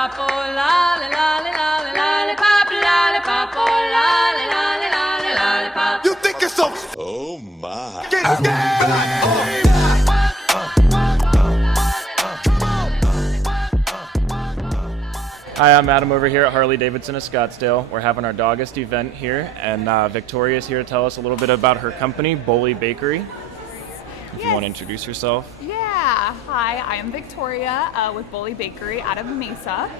lollipop, oh lolly, lolly, lolly, lollipop, lollipop, oh lolly, lolly, lolly, lollipop. You think it's so? Oh my. Get down! Hi, I'm Adam over here at Harley-Davidson of Scottsdale. We're having our Dogist event here, and Victoria's here to tell us a little bit about her company, Bully Bakery. If you want to introduce yourself. Yeah, hi, I am Victoria with Bully Bakery out of Mesa.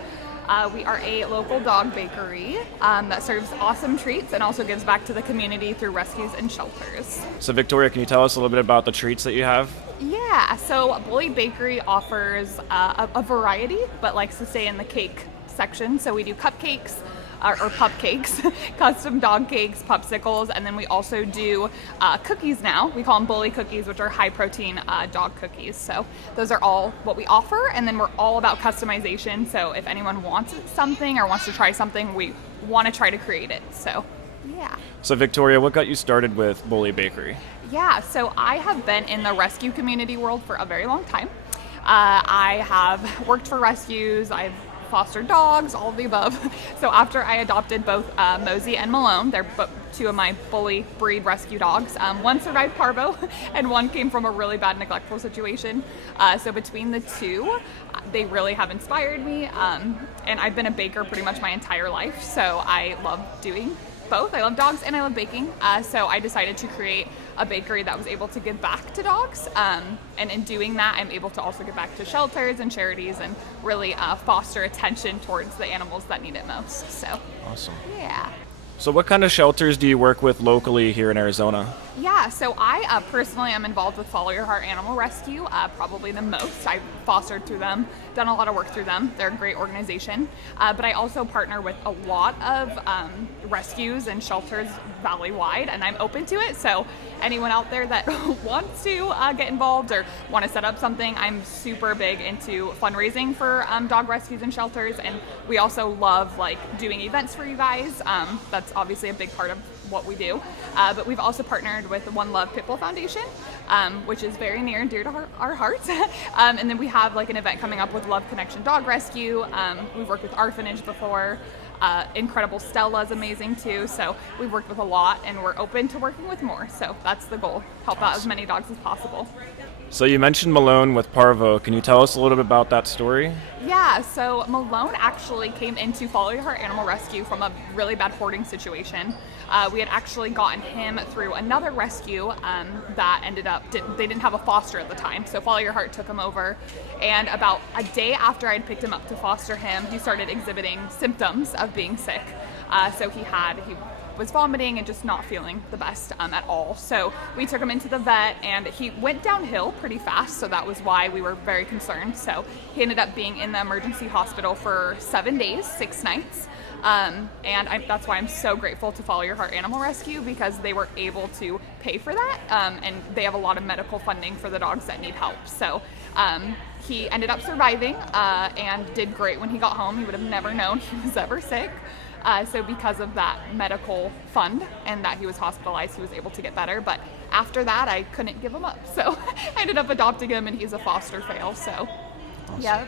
We are a local dog bakery that serves awesome treats and also gives back to the community through rescues and shelters. So Victoria, can you tell us a little bit about the treats that you have? Yeah, so Bully Bakery offers a variety, but likes to stay in the cake section. So we do cupcakes, or Pupcakes, custom dog cakes, Popsicles, and then we also do cookies now. We call them Bully cookies, which are high protein dog cookies. So those are all what we offer, and then we're all about customization. So if anyone wants something or wants to try something, we want to try to create it. So yeah. So Victoria, what got you started with Bully Bakery? Yeah, so I have been in the rescue community world for a very long time. I have worked for rescues, I've fostered dogs, all of the above. So after I adopted both Mozy and Malone, they're two of my bully breed rescue dogs. One survived parvo and one came from a really bad neglectful situation. So between the two, they really have inspired me. And I've been a baker pretty much my entire life. So I love doing both. I love dogs and I love baking. So I decided to create a bakery that was able to give back to dogs. And in doing that, I'm able to also give back to shelters and charities and really foster attention towards the animals that need it most. So Awesome. Yeah. So what kind of shelters do you work with locally here in Arizona? Yeah, so I personally am involved with Follow Your Heart Animal Rescue, probably the most. I've fostered through them, done a lot of work through them. They're a great organization. But I also partner with a lot of rescues and shelters valley-wide, and I'm open to it. So anyone out there that wants to get involved or want to set up something, I'm super big into fundraising for dog rescues and shelters. And we also love doing events for you guys. That's obviously a big part of what we do. But we've also partnered with the One Love Pitbull Foundation, which is very near and dear to our hearts. And then we have an event coming up with Love Connection Dog Rescue. We've worked with Orphanage before. Incredible Stella's amazing too. So we've worked with a lot and we're open to working with more. So that's the goal, help out as many dogs as possible. So you mentioned Malone with parvo. Can you tell us a little bit about that story? Yeah, so Malone actually came into Follow Your Heart Animal Rescue from a really bad hoarding situation. We had actually gotten him through another rescue that ended up, they didn't have a foster at the time, so Follow Your Heart took him over. And about a day after I'd picked him up to foster him, he started exhibiting symptoms of being sick. So he was vomiting and just not feeling the best at all. So we took him into the vet and he went downhill pretty fast, so that was why we were very concerned. So he ended up being in the emergency hospital for 7 days, 6 nights. That's why I'm so grateful to Follow Your Heart Animal Rescue, because they were able to pay for that, and they have a lot of medical funding for the dogs that need help. So he ended up surviving and did great when he got home. He would have never known he was ever sick. So because of that medical fund and that he was hospitalized, he was able to get better. But after that, I couldn't give him up. So I ended up adopting him, and he's a foster fail. So, awesome. Yeah.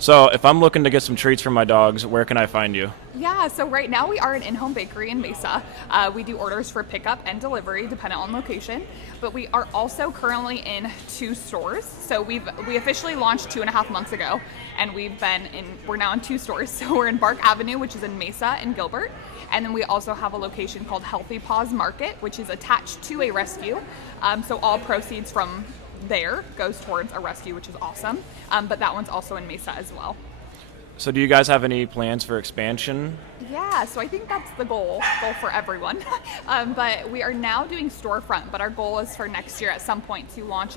So if I'm looking to get some treats for my dogs, where can I find you? Yeah, so right now we are an in-home bakery in Mesa. We do orders for pickup and delivery depending on location, but we are also currently in 2 stores. So we officially launched 2.5 months ago, and we're now in 2 stores. So we're in Bark Avenue, which is in Mesa and Gilbert, and then we also have a location called Healthy Paws Market, which is attached to a rescue. So all proceeds from there goes towards a rescue, which is awesome. But that one's also in Mesa as well. So do you guys have any plans for expansion? Yeah, so I think that's the goal for everyone. But we are now doing storefront, but our goal is for next year at some point to launch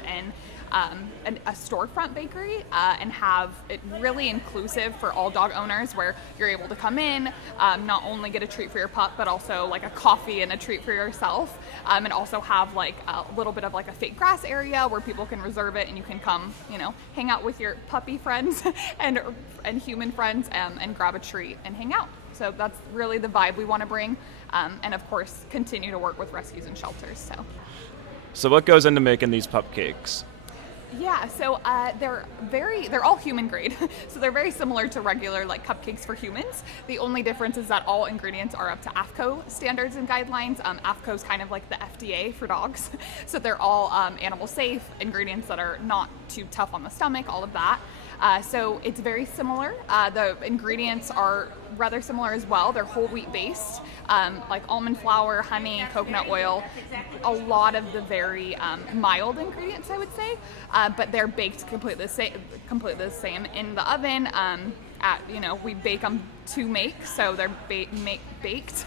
a storefront bakery and have it really inclusive for all dog owners, where you're able to come in, not only get a treat for your pup, but also a coffee and a treat for yourself, and also have a little bit of a fake grass area where people can reserve it and you can come, hang out with your puppy friends and human friends and grab a treat and hang out. So that's really the vibe we want to bring, and of course continue to work with rescues and shelters. So what goes into making these Pupcakes? Yeah, so they're all human grade. So they're very similar to regular like cupcakes for humans. The only difference is that all ingredients are up to AAFCO standards and guidelines. AAFCO is kind of like the FDA for dogs. So they're all animal safe ingredients that are not too tough on the stomach, all of that. So it's very similar. The ingredients are rather similar as well. They're whole wheat based, like almond flour, honey, coconut oil, a lot of the very mild ingredients, I would say, but they're baked completely the same in the oven. We bake them to make, so they're baked,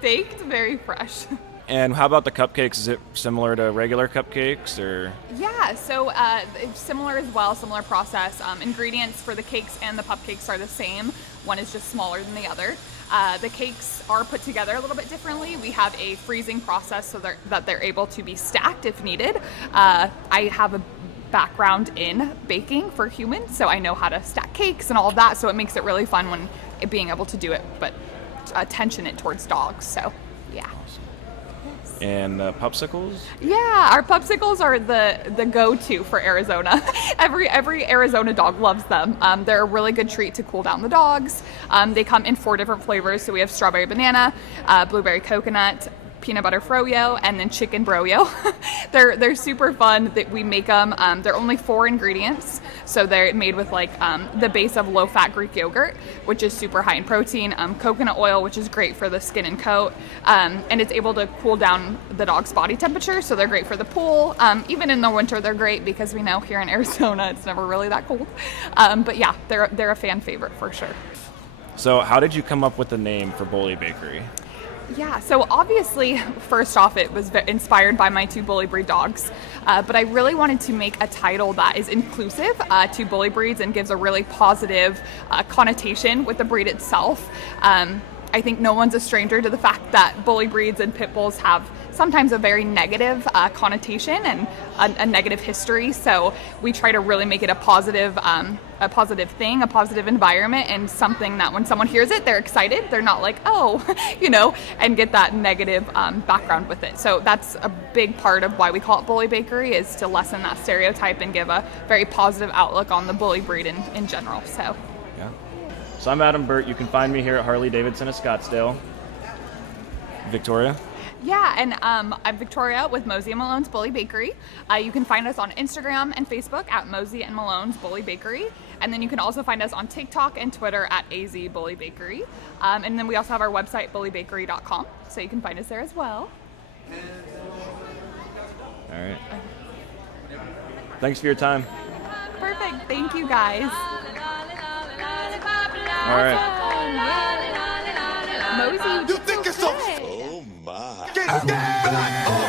baked very fresh. And how about the cupcakes? Is it similar to regular cupcakes, or? Yeah, so it's similar as well, similar process. Ingredients for the cakes and the Pupcakes are the same. One is just smaller than the other. The cakes are put together a little bit differently. We have a freezing process so that they're able to be stacked if needed. I have a background in baking for humans, so I know how to stack cakes and all of that, so it makes it really fun when being able to do it, but attention it towards dogs, so yeah. And Popsicles? Yeah, our Popsicles are the go-to for Arizona. Every Arizona dog loves them. They're a really good treat to cool down the dogs. They come in 4 different flavors, so we have strawberry banana, blueberry coconut, peanut butter froyo, and then chicken broyo. They're super fun. That we make them. They're only 4 ingredients, so they're made with like the base of low-fat Greek yogurt, which is super high in protein, coconut oil, which is great for the skin and coat, and it's able to cool down the dog's body temperature, so they're great for the pool. Even in the winter, they're great because we know here in Arizona it's never really that cold. But yeah, they're a fan favorite for sure. So how did you come up with the name for Bully Bakery? Yeah, so obviously, first off, it was inspired by my 2 bully breed dogs, but I really wanted to make a title that is inclusive to bully breeds and gives a really positive connotation with the breed itself. I think no one's a stranger to the fact that bully breeds and pit bulls have sometimes a very negative connotation and a negative history, so we try to really make it a positive thing, a positive environment, and something that when someone hears it, they're excited. They're not like, oh, and get that negative background with it. So that's a big part of why we call it Bully Bakery, is to lessen that stereotype and give a very positive outlook on the bully breed in general. So. Yeah. So I'm Adam Burt. You can find me here at Harley-Davidson of Scottsdale. Victoria? Yeah, and I'm Victoria with Mozy Malone's Bully Bakery. You can find us on Instagram and Facebook at Mozy and Malone's Bully Bakery. And then you can also find us on TikTok and Twitter at AZ Bully Bakery. And then we also have our website, bullybakery.com, so you can find us there as well. All right. Thanks for your time. Perfect. Thank you, guys. All right. Mozy, You think it's so? Oh my. Get down!